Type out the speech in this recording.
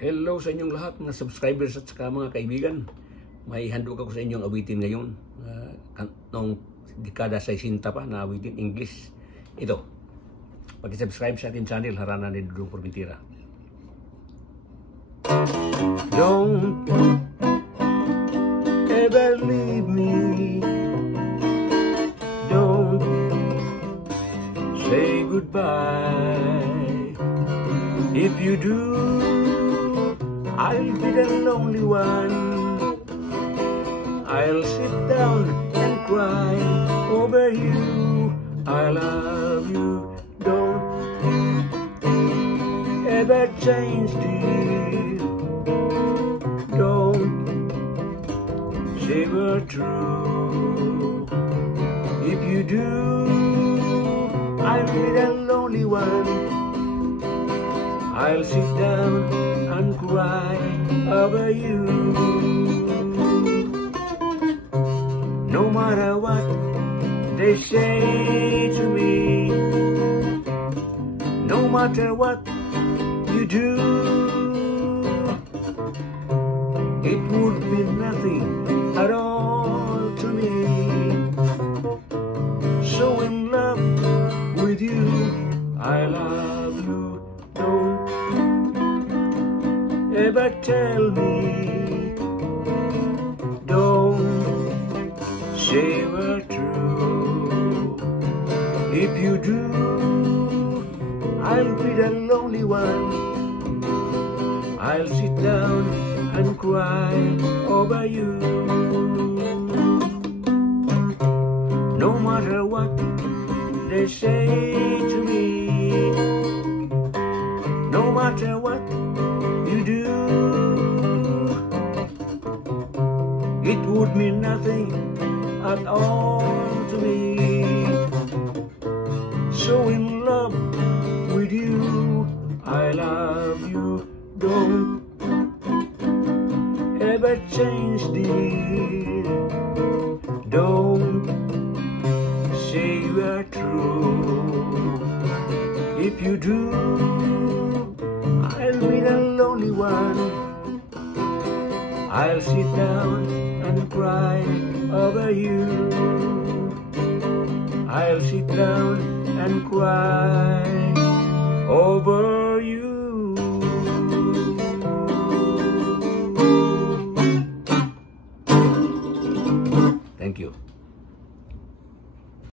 Hello sa inyong lahat mga subscribers at saka mga kaibigan. May handog ako sa inyong awitin ngayon. Noong dekada 60 pa na awitin English. Ito. Pag-subscribe sa ating channel, Harana ni Dudong Pormentira. Don't ever leave me. Don't say goodbye. If you do, I'll be the lonely one. I'll sit down and cry over you. I love you. Don't ever change, dear. Don't say we're true. If you do, I'll be the lonely one. I'll sit down and cry over you. No matter what they say to me, no matter what you do, it would be nothing at all to me. So in love with you, I love you. Don't ever tell me, don't say we're true. If you do, I'll be the lonely one. I'll sit down and cry over you. No matter what they say to me, no matter what you do, it would mean nothing at all to me. So in love with you, I love you. Don't ever change, dear. Don't say we're true. If you do, I'll be the lonely one. I'll sit down and cry over you. I'll sit down and cry over